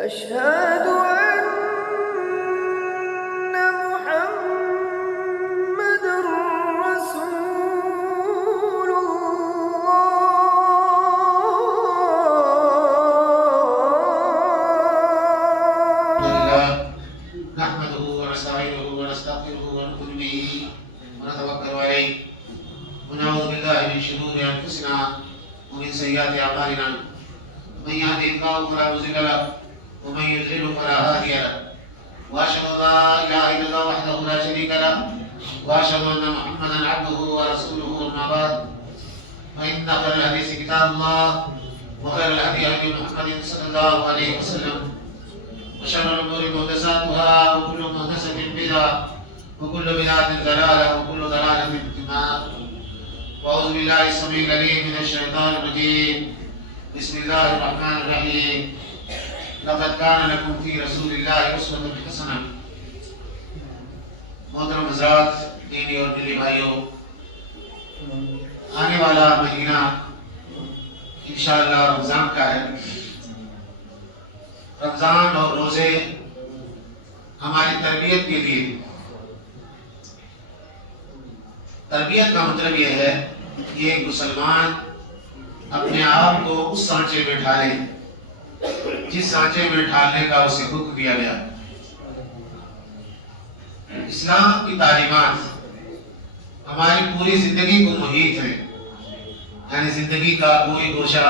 أشهد أن محمد رسول الله. نحمده ونستعينه ونستغفره ونؤمن به ونتوكل عليه ونعوذ بالله من شرور أنفسنا ومن سيئات أعمالنا من يهده الله فلا مضل له ومن يضلل فلا هادي له وأشهد أن لا إله إلا الله وحده لا شريك له وأشهد أن محمدا عبده ورسوله أما بعد فإن خير الحديث كتاب الله وخير الهدي هدي محمد صلى الله عليه وسلم وشر الأمور محدثاتها وكل محدثة بدعة وكل بدعة ضلالة وكل ضلالة في النار. وأعوذ بالله السميع العليم من الشيطان الرجيم. بسم الله الرحمن الرحيم. لقد كان لكم في رسول الله أسوة حسنة. محترم حضرات، دینی اور دلی بھائیوں، آنے والا مہینہ انشاءاللہ رمضان کا ہے. رمضان اور روزے ہماری تربیت کے لیے. تربیت کا مطلب یہ ہے کہ ایک مسلمان اپنے آپ کو اس سانچے میں ڈھالے جس سانچے میں ڈھالنے کا اسے حکم دیا گیا. اسلام کی تعلیمات ہماری پوری زندگی کو محیط ہے، یعنی زندگی کا کوئی گوشہ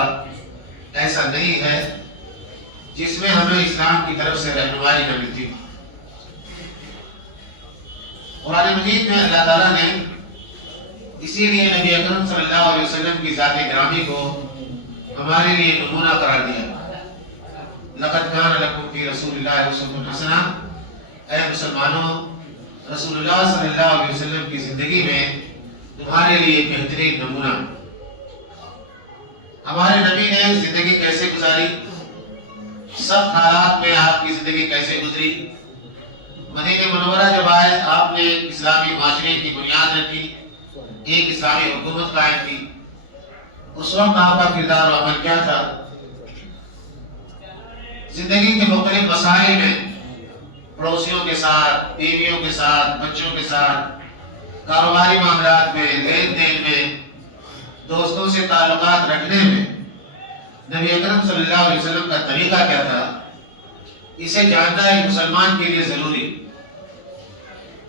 ایسا نہیں ہے جس میں ہمیں اسلام کی طرف سے رہنمائی نہ ملتی. قرآن مجید میں اللہ تعالیٰ نے اسی لیے نبی اکرم صلی اللہ علیہ وسلم کی ذات گرامی کو ہمارے لیے نمونہ قرار دیا. لقد کان لکم فی رسول اللہ اسوۃ حسنہ. اے مسلمانوں، رسول اللہ صلی اللہ علیہ وسلم کی زندگی میں تمہارے لیے بہترین نمونہ. ہمارے نبی نے زندگی کیسے گزاری، سب حالات میں آپ کی زندگی کیسے گزری. مدینہ منورہ جب آئے، آپ نے اسلامی معاشرے کی بنیاد رکھی، ایک اسلامی حکومت قائم کی. اس وقت آپ کا کردار و عمل کیا تھا؟ زندگی کے مختلف مسائل میں پڑوسیوں کے ساتھ، بیویوں کے ساتھ، بچوں کے ساتھ، کاروباری معاملات میں، لین دین میں، دوستوں سے تعلقات رکھنے میں نبی اکرم صلی اللہ علیہ وسلم کا طریقہ کیا تھا، اسے جاننا ایک مسلمان کے لیے ضروری.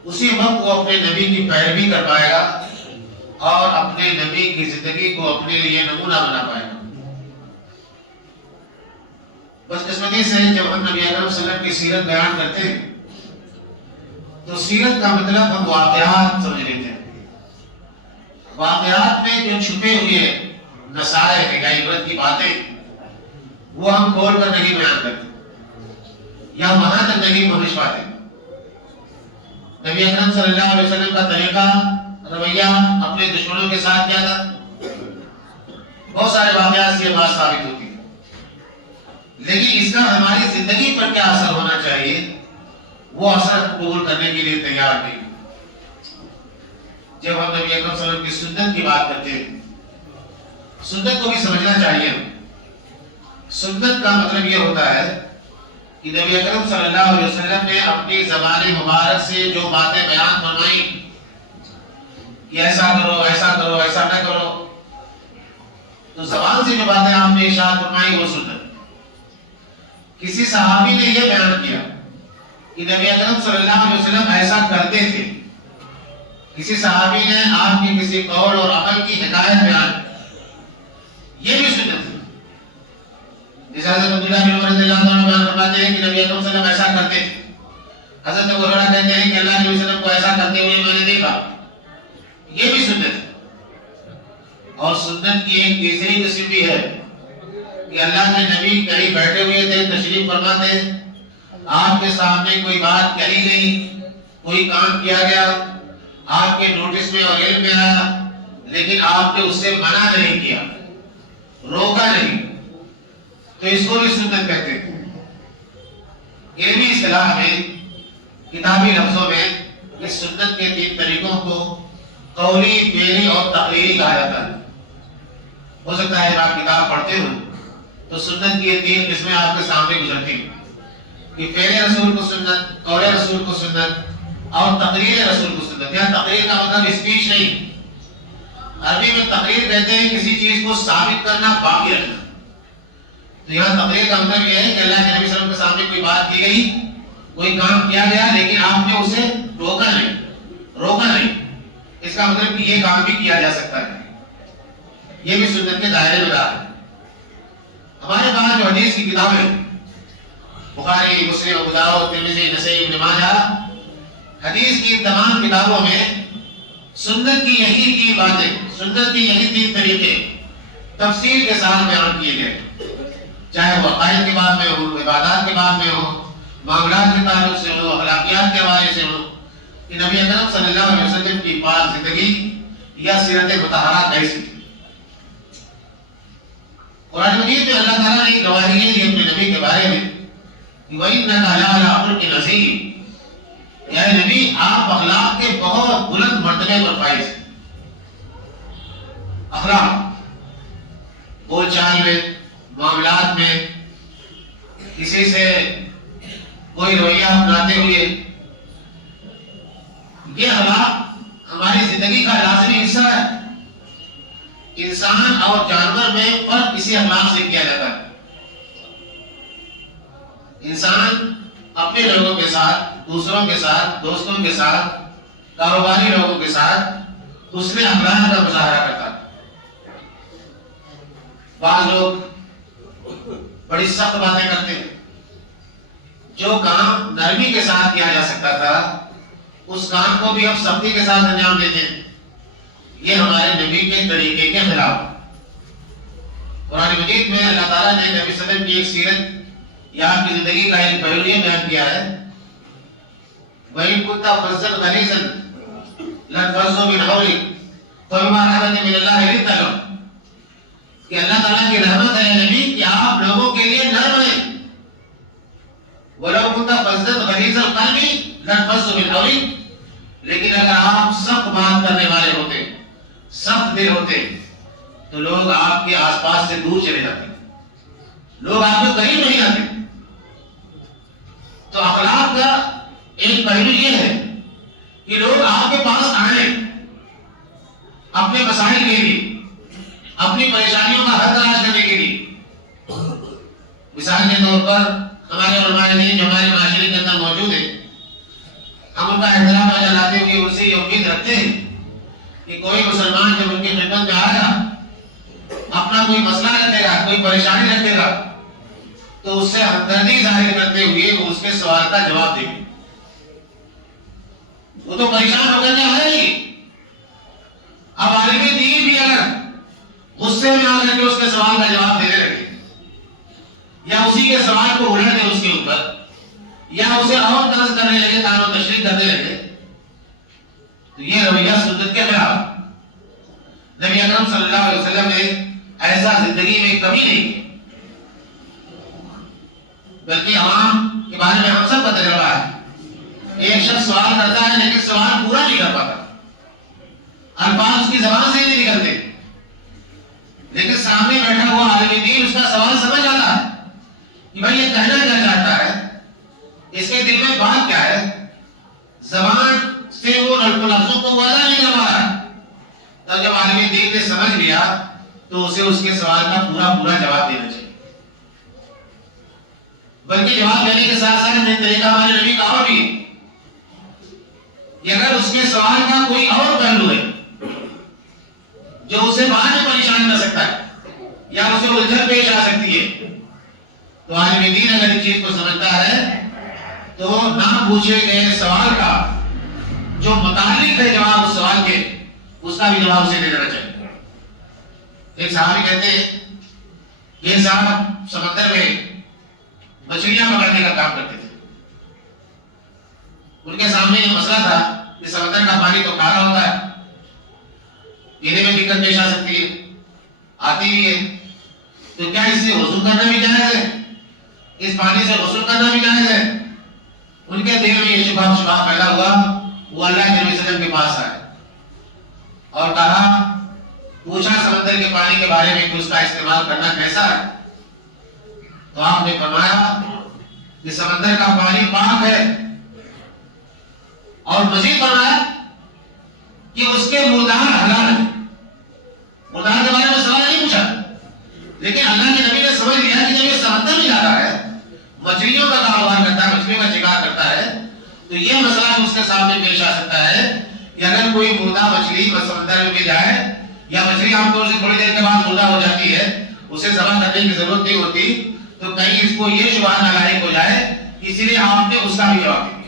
اسی وقت وہ اپنے نبی کی پیروی کر پائے گا اور اپنے نبی کی زندگی کو اپنے لیے نمونہ بنا پائے گا. بس قسمتی سے جب ہم نبی اکرم صلی اللہ علیہ وسلم کی سیرت بیان کرتے ہیں تو سیرت کا مطلب ہم واقعات سمجھ لیتے ہیں. واقعات میں جو چھپے ہوئے نصائح عبرت کی باتیں وہ ہم کھول کر نہیں بیان کرتے یا وہاں تک نہیں پہنچ پاتے. نبی اکرم صلی اللہ علیہ وسلم کا طریقہ رویہ اپنے دشمنوں کے ساتھ کیا تھا. بہت سارے واقعات سے یہ بات ثابت ہوتی ہے، لیکن اس کا ہماری زندگی پر کیا اثر ہونا چاہیے وہ اثر قبول کرنے کے لیے تیار نہیں. جب ہم نبی اکرم صلی اللہ علیہ وسلم کی سنت کی بات کرتے ہیں، سنت کو بھی سمجھنا چاہیے. سنت کا مطلب یہ ہوتا ہے کہ نبی اکرم صلی اللہ علیہ وسلم نے اپنی زبان مبارک سے جو باتیں بیان فرمائیں کہ ایسا کرو، ایسا کرو، ایسا نہ کرو، تو زبان سے جو باتیں آپ نے ارشاد فرمائی وہ سنت. کسی صحابی نے یہ بیان کیا کہ نبی اکرم صلی اللہ علیہ وسلم ایسا کرتے تھے. کسی صحابی نے آپ کی کسی قول اور عمل کی حکایت بیان، یہ بھی سنت ہے. حضرت عبداللہ بن عمر رضی اللہ عنہ بیان فرماتے ہیں کہ نبی اکرم صلی اللہ علیہ وسلم ایسا کرتے تھے. حضرت ابو ہریرہ کہتے ہیں کہ اللہ علیہ وسلم کو ایسا کرتے ہوئے میں نے دیکھا. یہ بھی سنت ہے. اور سنت کی ایک تیسری قسم بھی ہے کہ اللہ کے نبی کہیں بیٹھے ہوئے تھے، تشریف فرما تھے، آپ کے سامنے کوئی بات کہی گئی، کوئی کام کیا گیا، آپ کے نوٹس میں اور علم میں آیا، لیکن آپ نے اس سے منع نہیں کیا، روکا نہیں، تو اس کو بھی سنت کہتے ہیں. علمی اصطلاح میں، کتابی لفظوں میں اس سنت کے 3 طریقوں کو قولی، فعلی اور تقریری کہا جاتا ہے. ہو سکتا ہے آپ کتاب پڑھتے ہو تو سنت کی یہ 3 قسمیں آپ کے سامنے گزرتی ہیں. کہ فعل رسول کو سنت، قول رسول کو سنت اور تقریر رسول کو سنت. یہاں تقریر کا مطلب اسپیچ نہیں. عربی میں تقریر کہتے ہیں کسی چیز کو ثابت کرنا، باقی رکھنا. تو یہاں تقریر کا مطلب یہ ہے کہ اللہ کے نبی صلی اللہ علیہ وسلم کے سامنے کوئی بات کی گئی، کوئی کام کیا گیا، لیکن آپ نے اسے روکا نہیں. اس کا مطلب کہ یہ کام بھی کیا جا سکتا ہے، یہ بھی سنت کے دائرے میں رہا ہے. ہمارے پاس جو حدیث کی کتابیں بخاری، مسلم، ابو داؤد، ترمذی، نسائی، ابن ماجہ، حدیث کی تمام کتابوں میں سنت کی یہی 3 باتیں، سنت کی یہی 3 طریقے تفصیل کے ساتھ بیان کیے گئے، چاہے وہ عقائد کے باب میں ہو، عبادات کے باب میں ہو، معاملات کے تعلق سے ہو، اخلاقیات کے حوالے سے ہو، کہ نبی اکرم صلی اللہ علیہ وسلم کی پاک زندگی یا سیرت مطہرہ کیسی. قرآن مجید میں اللہ تعالیٰ نے گواہی دی اپنے نبی کے بارے میں کہ وَإِنَّكَ لَعَلَىٰ خُلُقٍ عَظِيمٍ، اے نبی آپ اخلاق کے بہت بلند مرتبے پر فائز ہیں. اخلاق، بول چال میں، معاملات میں، کسی سے کوئی رویہ اپناتے ہوئے، یہ اخلاق ہماری زندگی کا لازمی حصہ ہے. انسان اور جانور میں فرق اسی اخلاق سے کیا جاتا ہے. انسان اپنے لوگوں کے ساتھ، دوسروں کے ساتھ، دوستوں کے ساتھ، کاروباری لوگوں کے ساتھ حسن اخلاق کا مظاہرہ کرتا ہے. بعض لوگ بڑی سخت باتیں کرتے ہیں. جو کام نرمی کے ساتھ کیا جا سکتا تھا اس کام کو بھی ہم سختی کے ساتھ انجام دیتے ہیں. یہ ہمارے نبی کے طریقے کے خلاف. قرآن مجید میں اللہ تعالیٰ نے نبی صلی اللہ علیہ وسلم کی ایک سیرت یا آپ کی زندگی کا ایک پہلو یہ بیان کیا ہے، وَإِن كُنتَ فَظًّا غَلِيظًا لَانفَضُّوا مِنْ حَوْلِكَ فَبِمَا رَحْمَةٍ مِنَ اللَّهِ لِنتَ لَهُمْ، کہ اللہ تعالیٰ کی رحمت ہے نبی کہ آپ لوگوں کے لیے نرم ہیں. وَلَوْ كُنْتَ فَظًّا غَلِيظَ الْقَلْبِ لَانفَضُّوا مِنْ حَوْلِكَ، لیکن اگر آپ سخت بات کرنے والے ہوتے، سخت دل ہوتے، تو لوگ آپ کے آس پاس سے دور چلے جاتے، لوگ آپ کے قریب نہیں آتے. تو اخلاق کا ایک پہلو یہ ہے کہ لوگ آپ کے پاس آئیں اپنے مسائل کے لیے، اپنی پریشانیوں کا حل تلاش کرنے کے لیے. مثال کے طور پر ہمارے علماء دین جو ہمارے معاشرے کے اندر موجود ہیں، ہم ان کا احترام جلاتے ہوئے ان سے یہ امید رکھتے ہیں کہ کوئی مسلمان جب ان کی خدمت میں آیا، اپنا کوئی مسئلہ رکھے گا، کوئی پریشانی رکھے گا، تو اس سے ہمدردی ظاہر کرتے ہوئے وہ اس کے سوال کا جواب دے گی. وہ تو پریشان ہو کر کے آئے گی. اب عالم دین بھی اگر غصے میں آ کر کے اس کے سوال کا جواب دینے لگے، یا اسی کے سوال کو الٹ دے اس کے اوپر، یا اسے اور طرز کرنے لگے، تان و تشریح کرنے لگے، تو یہ رویہ سنت کے خلاف. نبی اکرم صلی اللہ علیہ وسلم نے ایسا زندگی میں کبھی نہیں، بلکہ عوام کے بارے میں ہم سب کا تجربہ ہے. ایک شخص سوال کرتا ہے لیکن سوال پورا نہیں کر پاتا، الفاظ اس کی زبان سے ہی نہیں نکلتے، لیکن سامنے بیٹھا ہوا عالم دین اس کا سوال سمجھ آتا ہے کہ بھائی یہ کہنا کیا چاہتا ہے، اس کے دل میں بات کیا ہے. زبان سے وہ لفظوں کو ادا نہیں کر پا رہا. تب جب عالم دین نے سمجھ لیا تو اسے اس کے سوال کا پورا جواب دینا چاہیے. بلکہ جواب دینے کے ساتھ ساتھ میں طریقہ ہمارے نبی کا اور بھی ہے کہ اگر اس کے سوال کا کوئی اور پہلو ہے جو اسے بعد میں پریشان کر سکتا ہے یا اسے الجھن پیش آ سکتی ہے، تو عالم دین اگر اس چیز کو سمجھتا ہے تو نہ پوچھے گئے سوال کا جو متعلق ہے جواب اس سوال کے، اس کا بھی جواب اسے دے دینا چاہیے. ایک صحابی کہتے ہیں یہ صاحب سمندر میں مچھلیاں پکڑنے کا کام کرتے تھے. ان کے سامنے یہ مسئلہ تھا کہ سمندر کا پانی تو کھارا ہوتا ہے، پینے میں دقت پیش آ سکتی ہے، آتی بھی ہے، تو کیا اس سے وضو کرنا بھی جائز ہے، اس پانی سے غسل کرنا بھی جائز ہے. ان کے دل میں یہ شبہ پیدا ہوا. وہ اللہ کے نبی صلی اللہ علیہ وسلم کے پاس آئے اور کہا، پوچھا سمندر کے پانی کے بارے میں کہ اس کا استعمال کرنا کیسا ہے. تو آپ نے فرمایا کہ سمندر کا پانی پاک ہے، اور مزید فرمایا کہ اس کے مردار حلال ہے۔ مردار کے بارے میں سوال نہیں پوچھا، لیکن اللہ کے نبی نے سمجھ لیا کہ جب یہ سمندر میں جاتا ہے، مچھلیوں کا کاروبار کرتا ہے، مچھلیوں کا شکار کرتا ہے، تو یہ مسئلہ اس کے سامنے پیش آ سکتا ہے کہ اگر کوئی مردہ مچھلی سمندر میں بھی جائے، یا مچھلی عام طور سے تھوڑی دیر کے بعد مردہ ہو جاتی ہے، اسے ذبح کرنے کی ضرورت نہیں ہوتی، تو کہیں اس کو یہ شبہ نالائق ہو جائے، اسی لیے آپ نے اس کا بھی جواب دیا۔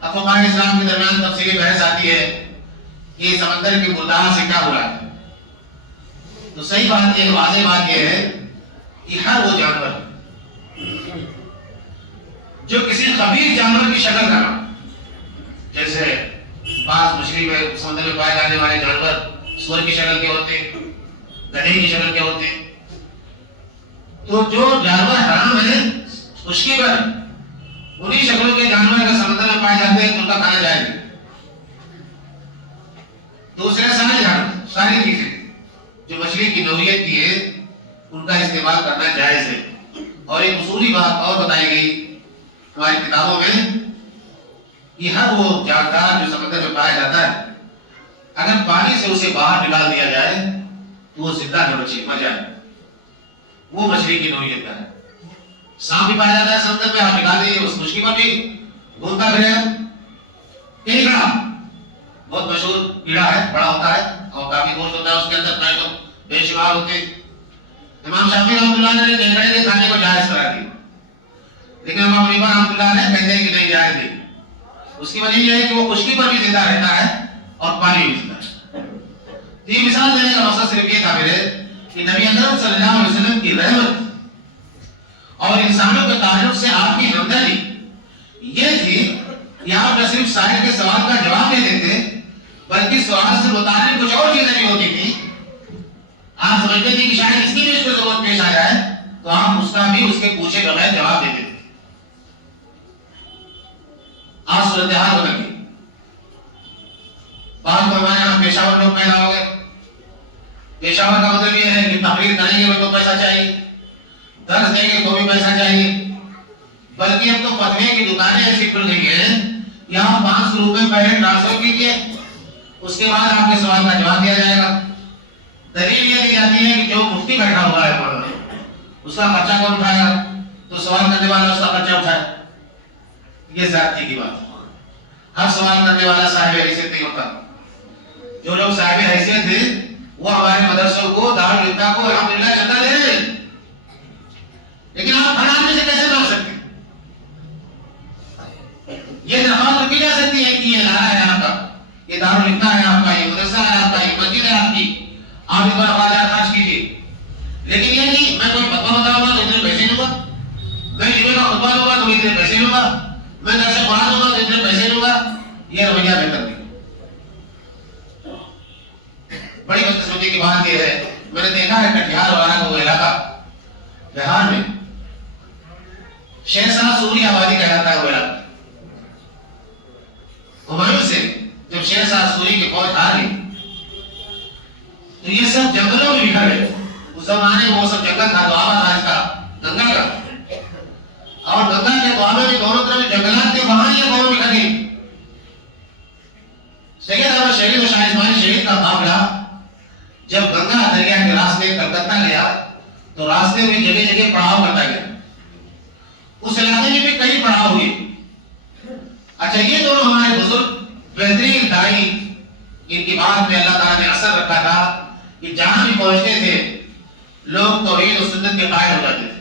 اب ہمارے اسلام کے درمیان تفصیلی بحث آتی ہے کہ یہ سمندر کی مردار سے کیا ہو رہا ہے۔ تو صحیح بات یہ، واضح بات یہ ہے کہ ہر وہ جانور جو کسی خبیث جانور کی شکل کا نام، جیسے بعض مچھلی میں سمندر میں پائے جانے والے جانور سور کی شکل کے ہوتے ہیں، گدھے کی شکل کے ہوتے ہیں، تو جو جانور حرام ہے خشکی پر، انہی شکلوں کے جانور اگر سمندر میں پائے جاتے ہیں تو ان کا کھانا جائز ہے۔ دوسرے سارے جانور، ساری چیزیں جو مچھلی کی نوعیت کی ہے، ان کا استعمال کرنا جائز ہے۔ اور ایک اصولی بات اور بتائی گئی ہماری کتابوں میں کہ ہر وہ جاندار جو سمندر میں پایا جاتا ہے، اگر پانی سے اسے باہر نکال دیا جائے تو وہ زندہ نہ بچے، مر جائے، وہ مچھلی کی نوعیت کا ہے۔ سانپ بھی پایا جاتا ہے سمندر میں، آپ نکال دیجیے، اس خشکی پر بھی گھومتا پھرے گا۔ کیکڑا بہت مشہور کیڑا ہے، بڑا ہوتا ہے اور کافی گوشت ہوتا ہے، اس کے اندر پرائٹم بے شمار ہوتے ہیں۔ امام شافعی رحمۃ اللہ نے کیکڑے کے کھانے کو جائز قرار دیا، لیکن امام حنیفہ رحمۃ اللہ نے کہتے ہیں کہ نہیں جائز نہیں۔ اس کی وجہ یہ ہے کہ وہ خشکی پر بھی زندہ رہتا ہے اور پانی بھی زندہ ہے۔ یہ مثال دینے کا مقصد صرف یہ تھا میرے کہ نبی اکرم صلی اللہ علیہ وسلم کی رحمت اور انسانوں کے تعلق سے آپ کی ہمدردی یہ تھی کہ آپ نہ صرف سائل کے سوال کا جواب نہیں دیتے، بلکہ سوال سے متعلق کچھ اور چیزیں بھی ہوتی تھی۔ آپ سمجھتے تھے کہ شاید اس کی بھی اس کو ضرورت پیش آ جائے تو آپ اس کا بھی اس کے پوچھے بغیر جواب دے دیتے۔ آج صورتحال بدل گئی۔ بعض کو ہمارے یہاں پیشاور لوگ پیدا ہو گئے۔ پیشاور کا مطلب یہ ہے کہ تقریر کریں گے تو پیسہ چاہیے، درس دیں گے تو بھی پیسہ چاہیے، بلکہ اب تو فتوے کی دکانیں ایسی کھل گئی ہیں کہ آپ 500 روپے پہلے ٹرانسفر کیجیے، اس کے بعد آپ کے سوال کا جواب دیا جائے گا۔ دلیل یہ دی جاتی ہے کہ جو مفتی بیٹھا ہوا ہے اس کا خرچہ کون اٹھائے گا، تو سوال کرنے والا اس کا خرچہ اٹھائے۔ یہ زیادتی کی بات ہے۔ ہر سوال کرنے والا صاحب حیثیت نہیں ہوتا۔ جو لوگ صاحب حیثیت تھے وہ ہمارے مدرسوں کو، دارالعلوم کو الحمدللہ چندہ دے رہے ہیں، لیکن آپ ہر آدمی سے کیسے مانگ سکتے ہیں؟ یہ درخواست کی جا سکتی ہے کہ یہ ادارہ ہے آپ کا، یہ دارالعلوم ہے آپ کا، یہ مدرسہ ہے آپ کا، یہ مسجد ہے آپ کی، آپ اس پر اخراجات خرچ کیجیے۔ لیکن یہ نہیں میں کوئی فتویٰ بتاؤں گا تو اتنے پیسے لوں گا، میں جمعے کا خطبہ دوں گا تو اتنے پیسے لوں گا، میں درس قرآن دوں گا تو اتنے پیسے لوں گا۔ یہ رویہ بہتر نہیں۔ بڑی بدقسمتی کی بات یہ ہے، میں نے دیکھا ہے کٹیہار وغیرہ کا وہ علاقہ بہار میں، شہنشاہ سوری آبادی کہلاتا ہے وہ علاقہ۔ ہمایوں سے جب شہنشاہ سوری کی فوج آ گئی تو یہ سب جنگلوں میں بکھر گئے۔ اس زمانے میں وہ سب جنگل تھا، دوآبا تھا اس کا، گنگا کا، اور گنگا کے دوآبے میں دونوں طرف جنگلات کے، وہاں یہ قوم بکھر گئی۔ سید احمد شہید و شاہ اسماعیل شہید کا قافلہ جب گنگا دریا کے راستے کلکتہ گیا تو راستے میں جگہ جگہ پڑاؤ کرتا گیا۔ اس علاقے میں بھی کئی پڑاؤ ہوئے۔ اچھا، یہ دونوں ہمارے بزرگ بہترین دائی، ان کی بات میں اللہ تعالیٰ نے اثر رکھا تھا کہ جہاں بھی پہنچتے تھے لوگ توحید و سنت کے قائل ہو جاتے تھے۔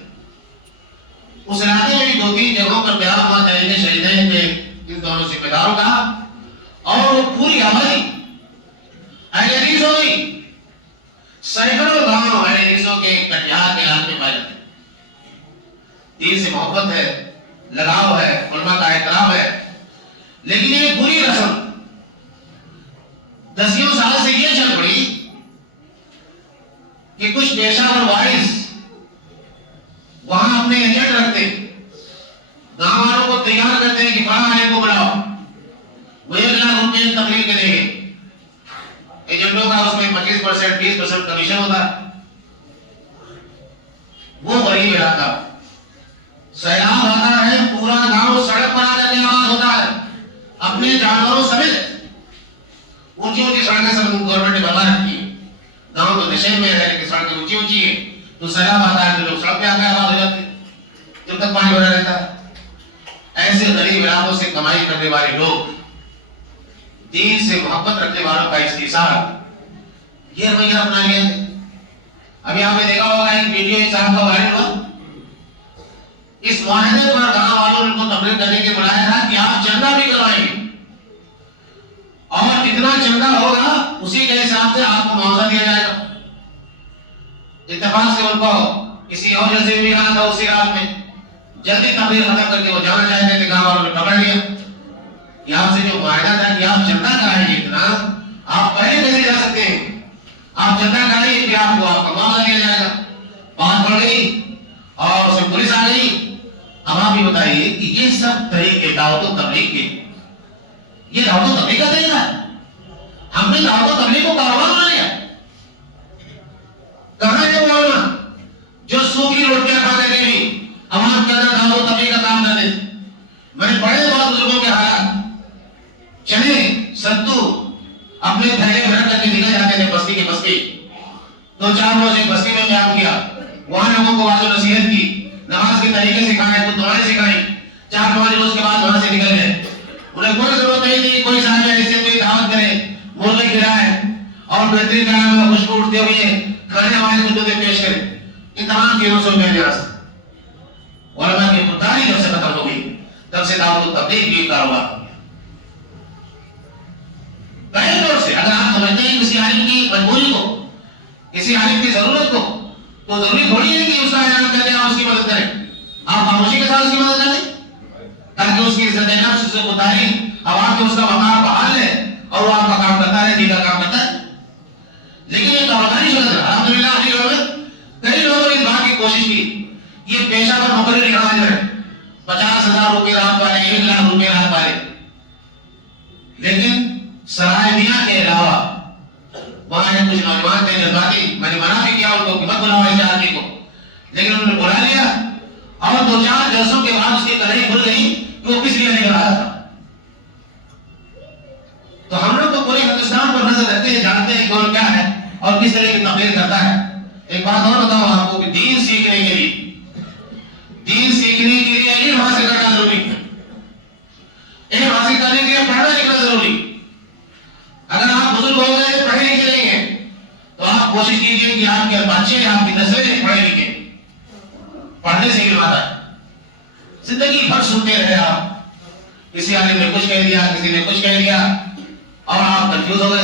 اس علاقے میں بھی 2-3 جگہوں پر قیام ہوا تحریک شہیدین کے ان دونوں ذمہ داروں کا، اور وہ پوری آبادی اہل حدیث ہو گئی۔ سینکڑوں گاؤں اہل حدیثوں کے کٹیہار کے علاقے میں پائے جاتے ہیں۔ دین سے محبت ہے، لگاؤ ہے، علماء کا احترام ہے، لیکن یہ بری رسم 10 سال سے یہ چل پڑی کہ کچھ پیشہ ور وائز وہاں اپنے ایجنٹ رکھتے، گاؤں والوں کو تیار کرتے ہیں کہ فلاں آنے کو بلاؤ، وہ 1 لاکھ روپے تقریر کے دیں گے۔ ایجنٹوں کا اس میں 25% 20% کمیشن ہوتا ہے۔ وہ غریب علاقہ سیلاب آتا ہے پورا گاؤں سڑک پر آ کر کے آباد ہوتا ہے اپنے جانوروں سمیت. اونچی اونچی سڑکیں سب گورنمنٹ نے بنا رکھی ہے. گاؤں تو نشے میں ہے لیکن سڑکیں اونچی اونچی ہے تو سیلاب آتا ہے تو لوگ سڑک پہ آ کے آباد ہو جاتے ہیں جب تک پانی بھرا رہتا ہے. ایسے غریب علاقوں سے کمائی کرنے والے لوگ دین سے محبت رکھنے والوں کا استحصال یہ رویہ اپنا لیا ہے. ابھی آپ نے دیکھا ہوگا ایک ویڈیو ایک صاحب کا وائرل ہوا. اس معاہدے پر گاؤں والوں نے ان کو تبلیغ کرنے کے بلایا تھا کہ آپ چندہ بھی کروائیں گے اور جتنا چندہ ہوگا اسی کے حساب سے آپ کو معاوضہ دیا جائے گا. اتفاق سے ان کو کسی اور جلسے میں بھی کہا تھا اسی رات میں جلدی تبلیغ ختم کر کے وہ جانا چاہتے تھے. گاؤں والوں نے پکڑ لیا کہ آپ سے جو معاہدہ تھا کہ آپ چندہ کرائیں گے اتنا آپ پہلے کیسے جا سکتے ہیں. آپ چندہ کرائیے کہ آپ کو آپ کا معاوضہ دیا جائے گا. بات بڑھ گئی اور اس میں پولیس آ گئی. اب آپ یہ بتائیے کہ یہ سب طریقے دعوت و تبلیغ کے یہ دعوت و تبلیغ کا طریقہ ہے. ہم نے دعوت و تبلیغ کو کاروبار بنا لیا. کہاں ہے وہ علماء جو سوکھی روٹیاں کھانے کے لیے عوام کے اندر دعوت و تبلیغ کا کام کرتے تھے. میں نے بڑے بہت بزرگوں کے حالات چنے ستو اپنے تھیلے میں رکھ کر کے نکل جاتے تھے بستی کے بستی. 2-4 روز ایک بستی میں قیام کیا وہاں لوگوں کو واضح نصیحت کی نماز کے طریقے سکھائے کچھ دعائیں سکھائی. 4-5 روز کے بعد وہاں سے نکل گئے. انہیں کوئی ضرورت نہیں تھی کوئی صاحب ایسے کوئی دعوت کرے مرغے گرائے اور بہترین کھانا میں خوشبو اٹھتے ہوئے کھانے ہمارے مدعو میں پیش کرے. ان تمام چیزوں سے میں نیاز علماء کی خودداری جب سے ختم ہو گئی تب سے دعوت و تبلیغ بھی کاروبار ہو گیا. پہلے طور سے اگر آپ سمجھتے ہیں کسی عالم کی مجبوری کو کسی عالم کی ضرورت کو تو ضروری تھوڑی ہے کہ اس کا اعلان کر دیں آپ اس کی مدد کریں. آپ خاموشی کے ساتھ اس کی مدد کر دیں تاکہ اس کی عزت نفس سے خودداری عوام کو اس کا وقار بحال ہے اور وہ آپ کا کام کرتا ہے دین کا کام کرتا ہے. لیکن یہ کاروباری شکل ہے. الحمدللہ علی گڑھ کئی لوگوں نے اس بات کی کوشش کی یہ پیشہ ور نوکری نہیں کہا جائے 50,000 روپے رات والے 1 لاکھ روپے رات والے. لیکن سرائے میاں کے علاوہ وہاں کچھ نوجوان تھے جذباتی. میں نے منع بھی کیا ان کو کہ مت بلاؤ ایسے آدمی کو لیکن انہوں نے بلا لیا اور 2-4 جلسوں کے بعد اس کی کڑھائی کھل گئی کہ وہ کس لیے نہیں کرایا تھا. تو ہم لوگ تو پورے ہندوستان پر نظر رکھتے ہیں جانتے ہیں کون کیا ہے اور کس طرح کی تقریر کرتا ہے. ایک بات اور بتاؤں آپ کو کہ دین سیکھنے کے لیے علم حاصل کرنا ضروری ہے. علم حاصل کرنے کے لیے پڑھنا لکھنا ضروری. اگر آپ بزرگ ہو گئے پڑھے لکھے نہیں ہیں تو آپ کوشش کیجیے کہ آپ کے بچے آپ کی نسلیں پڑھے لکھے. پڑھنے سے علم آتا ہے. زندگی بھر سنتے رہے آپ کسی عالم نے کچھ کہہ دیا کسی نے کچھ کہہ دیا اور آپ کنفیوز ہو گئے.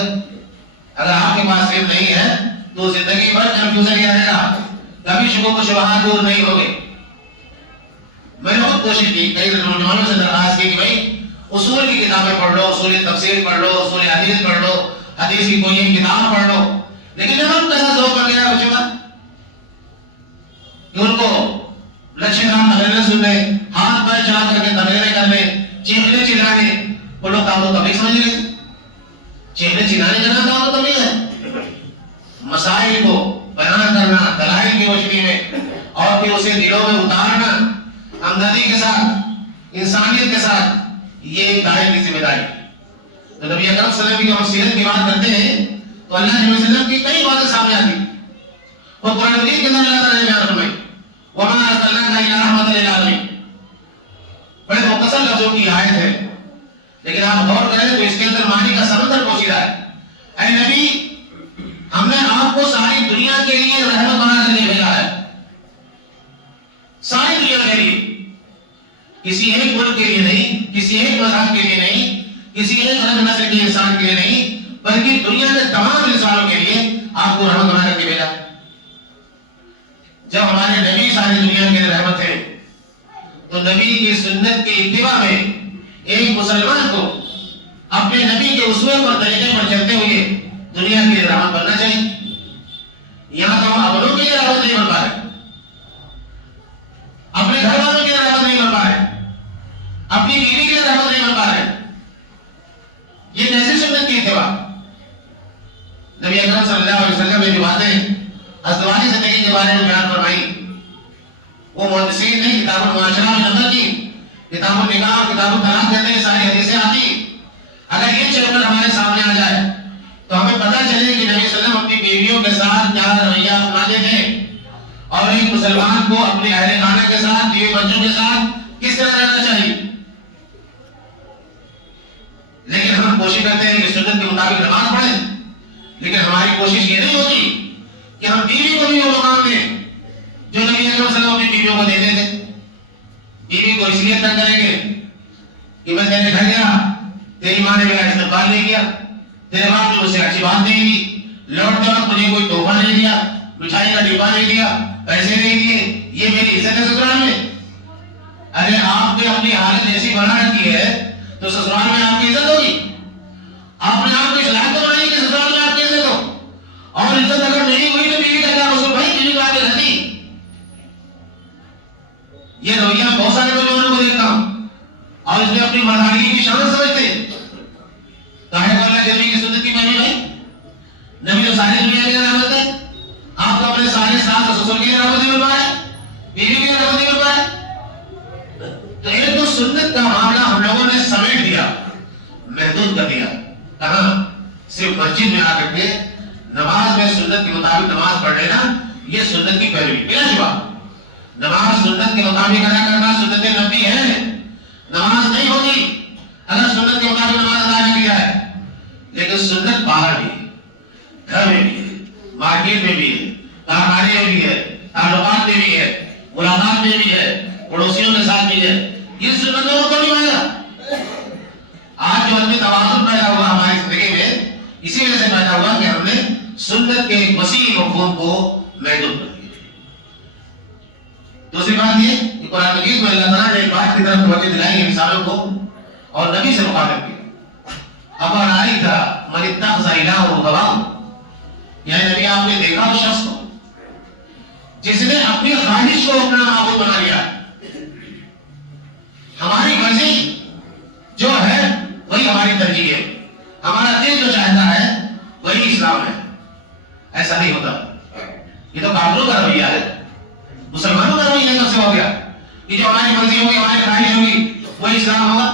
اگر آپ کے پاس علم نہیں ہے تو زندگی بھر کنفیوژن ہی رہے گا. کبھی شبہوں و شبہات دور نہیں ہوگے. میں نے بہت کوشش کی کئی نوجوانوں سے درخواست کی کہ بھائی اصول کی کتابیں پڑھ لو اصول تفسیر پڑھ لو اصول حدیث پڑھ لو حدیث کی کوئی ایک کتاب پڑھ لو. لیکن جب ہم کیسا ذوق بن گیا بچوں کا کہ ان کو لچھے رام تقریریں سننے ہاتھ پیر چلا کر کے تقریریں کرنے چیخنے چلانے وہ لوگ دعوت و تبلیغ سمجھ گئے. چیخنے چلانے کا نام دعوت و تبلیغ ہے. مسائل کو بیان کرنا دلائل کی روشنی میں اور پھر اسے دلوں میں اتارنا ہمدردی کے ساتھ انسانیت کے ساتھ یہ ایک داعی کی ذمہ داری. تو نبی اکرم صلی اللہ علیہ وسلم کی ہم سیرت کی بات کرتے ہیں تو اللہ علیہ وسلم کی کئی باتیں سامنے آتی. وہ قرآن مجید کے اندر اللہ تعالیٰ نے بیان فرمائی وَمَا أَرْسَلْنَاكَ إِلَّا رَحْمَةً لِلْعَالَمِينَ. بڑے مختصر لفظوں کی آیت ہے لیکن آپ غور کریں تو اس کے اندر معنی کا سمندر پوشیدہ ہے. اے نبی ہم نے آپ کو ساری دنیا کے لیے رحمت بنا کر کے بھیجا ہے. ساری دنیا کے لیے کسی ایک ملک کے لیے نہیں کسی ایک مذہب کے لیے نہیں کسی ایک رنگ نسل کے انسان کے لیے نہیں بلکہ دنیا کے تمام انسانوں کے لیے آپ کو رحمت بنا کر کے بھیجا. جب ہمارے نبی ساری دنیا کے لیے رحمت ہے تو نبی کی سنت کی اتباع میں ایک مسلمان کو اپنے نبی کے اسوے پر طریقے پر چلتے ہوئے دنیا کے لیے رحمت بننا چاہیے. یہاں تو ہم اپنوں کے لیے رحمت نہیں بن پا رہے اپنے گھر والوں کے لیے رحمت نہیں بن پا رہے اپنی بیوی کے لیے رحمت نہیں بن پا رہے. یہ کیسے سنت کی اتباع. نبی اکرم صلی اللہ علیہ وسلم نے جو باتیں ازدواجی زندگی کے بارے میں بیان فرمائی وہ محدثین نہیں کتاب المعاشرہ میں نظر کی، کتاب النکاح اور کتاب الطلاق کے اندر ساری حدیثیں آتی. اگر یہ چیپٹر ہمارے سامنے آ جائے تو ہمیں پتہ چلے کہ نبی صلی اللہ علیہ وسلم اپنی بیویوں کے ساتھ کیا رویہ اپناتے تھے اور ایک مسلمان کو اپنے اہل خانہ کے ساتھ، بیوی بچوں کے ساتھ کس طرح رہنا چاہیے. لیکن ہم کوشش کرتے ہیں کہ سنت کے مطابق نماز پڑھیں، لیکن ہماری کوشش یہ نہیں ہوتی کہ ہم بیوی کو بھی وہ مقام دیں جو نبی صلی اللہ علیہ وسلم اپنی بیویوں کو دیتے تھے. بیوی کو اس لیے تنگ کریں گے کہ میں تیرے گھر گیا، تیری ماں نے میرا استقبال نہیں کیا، تیرے باپ نے مجھ سے اچھی بات نہیں کی، لوٹتے وقت مجھے کوئی تحفہ نہیں دیا، مٹھائی کا ڈبہ نہیں دیا، پیسے نہیں دیے، یہ میری عزت ہے سسرال میں. ارے آپ نے اپنی حالت ایسی بنا رکھی ہے تو سسرال میں آپ کی عزت ہوگی. آپ نے آپ کو اصلاح تو بنائی کہ سسرال میں آپ کی عزت ہو، اور عزت اگر نہیں ہوئی تو بیوی کا کیا قصور بھائی؟ بیوی کو آگے رہتی. یہ رویہ بہت سارے نوجوانوں کو دیکھتا ہوں اور اس میں اپنی مردانگی کی شان سمجھتے ہیں. کاہے کو اللہ کے نبی کی سنت کی پیروی بھائی؟ نبی تو ساری دنیا کی رحمت ہے، آپ کو اپنے سارے ساس اور سسر کی رحمت نہیں مل پا ہے، بیوی کی رحمت نہیں مل پا ہے. تو ایک تو سنت کا معاملہ ہم لوگوں نے سمیٹ دیا، محدود کر دیا. کہاں؟ صرف مسجد میں آ کر کے نماز میں سنت کے مطابق نماز پڑھ لینا، یہ سنت کی پیروی. بلا شبہ نماز سنت کے مطابق ادا کرنا سنت نبی ہے. نماز نہیں ہوگی اگر سنت کے مطابق نماز ادا نہیں کیا ہے. لیکن سنت باہر بھی ہے، گھر میں بھی ہے، مارکیٹ میں بھی ہے، کارخانے میں بھی ہے، تعلقات میں بھی ہے، ملاقات میں بھی ہے، پڑوسیوں کے ساتھ بھی ہے. یہ سنتوں کو نہیں مانا. آج جو ہمیں توازن پیدا ہوا ہماری زندگی میں، اسی وجہ سے پیدا ہوا کہ ہم نے سنت کے ایک وسیع مفہوم کو محدود کر دیا. دوسری بات یہ کہ قرآن مجید میں اللہ تعالیٰ نے ایک بات کی طرف توجہ دلائی ہے انسانوں کو اور نبی سے مخاطب کیا. افرأیت من اتخذ الہہ ہواہ، یعنی نبی آپ نے دیکھا اس شخص کو جس نے اپنی خواہش کو اپنا معبود بنا لیا. ہماری مرضی جو ہے وہی ہماری ترجیح ہے، ہمارا دل جو چاہتا ہے وہی اسلام ہے. ایسا نہیں ہوتا. یہ تو کافروں کا رویہ ہے. مسلمانوں کا رویہ کب سے ہو گیا کہ جو ہماری مرضی ہوگی، ہماری خواہش ہوگی وہی اسلام ہوگا.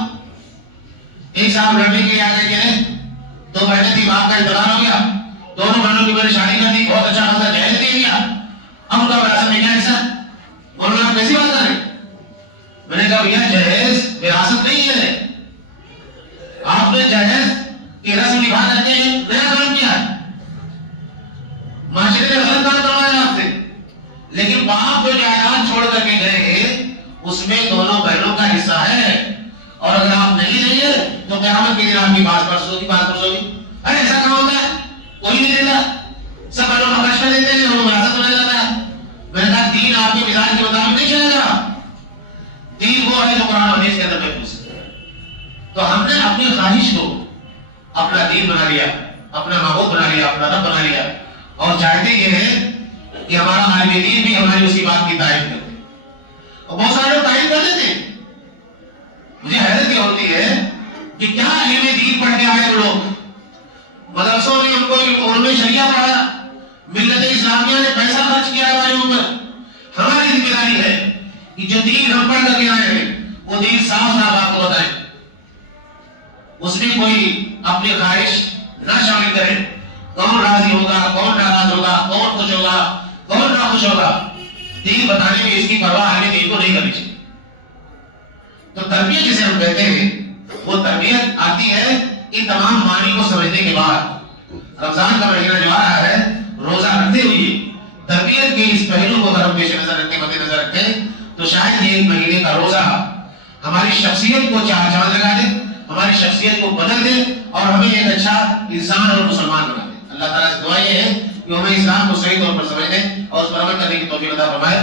ایک صاحب لڑنے کے لیے آگے کہے 2 مہینے تھی، باپ کا انتقال ہو گیا، دونوں بہنوں کی میں نے شادی کر دی، بہت اچھا خاصا جہیز دے دیا، اب ان کا وراثت میں کیا حصہ؟ بولنا آپ کیسی بات کر رہے ہیں؟ میں نے کہا بھیا جہیز وراثت نہیں ہے. آپ نے جہیز کی رسم نبھا کر کے نیا کام کیا، معاشرے نے غلط کام کروایا آپ سے. لیکن باپ جو جائیداد چھوڑ کر کے گئے اس میں دونوں بہنوں کا حصہ ہے، اور اگر آپ نہیں دیں گے تو قیامت کے دن آپ کی بات پرس ہوگی. ارے ایسا کام ہوتا ہے؟ کوئی نہیں دیتا، سب بہنوں کا خرچ میں دیتے ہیں، انہوں وراثت میں جاتا ہے. میں نے کہا دین آپ کے مزاج کے مطابق نہیں چلے گا. دین وہ ہے جو قرآن و حدیث کے اندر محفوظ ہے. تو ہم نے اپنی خواہش کو اپنا دین بنا لیا، اپنا معبود بنا لیا، اپنا رب بنا لیا، اور چاہتے یہ ہے کہ ہمارا عالم دین بھی ہماری اسی بات کی تعریف کرتے. اور بہت سارے لوگ تعریف کر دیتے. مجھے حیرت یہ ہوتی ہے کہ کیا علم دین پڑھ کے آئے لوگ، مدرسوں نے ان کو علوم شریعہ پڑھایا، ملت اسلامیہ نے پیسہ خرچ کیا ہمارے اوپر. ہماری ذمہ داری ہے کہ جو دین ہم پڑھ کر کے آئے ہیں وہ دین صاف صاف آپ کو بتائیں، اس میں کوئی اپنی خواہش نہ شامل کرے. کون راضی ہوگا، کون ناراض ہوگا، کون خوش ہوگا، کون نہ خوش ہوگا، دین بتانے میں اس کی پرواہ ہمیں دین کو نہیں کرنی چاہیے. تو تربیت جسے ہم کہتے ہیں وہ تربیت آتی ہے ان تمام معنی کو سمجھنے کے بعد. رمضان کا مہینہ جو آ رہا ہے، روزہ رکھتے ہوئے تربیت کے اس پہلو کو اگر ہم پیش نظر رکھتے، مد نظر رکھیں تو شاید یہ 1 مہینے کا روزہ ہماری شخصیت کو چار چاند لگا دے، ہماری شخصیت کو بدل دے اور ہمیں ایک اچھا انسان اور مسلمان بنا دے. اللہ تعالیٰ سے دعا یہ ہے کہ ہمیں اسلام کو صحیح طور پر سمجھنے اور اس پر عمل کرنے کی توفیق عطا فرمائے.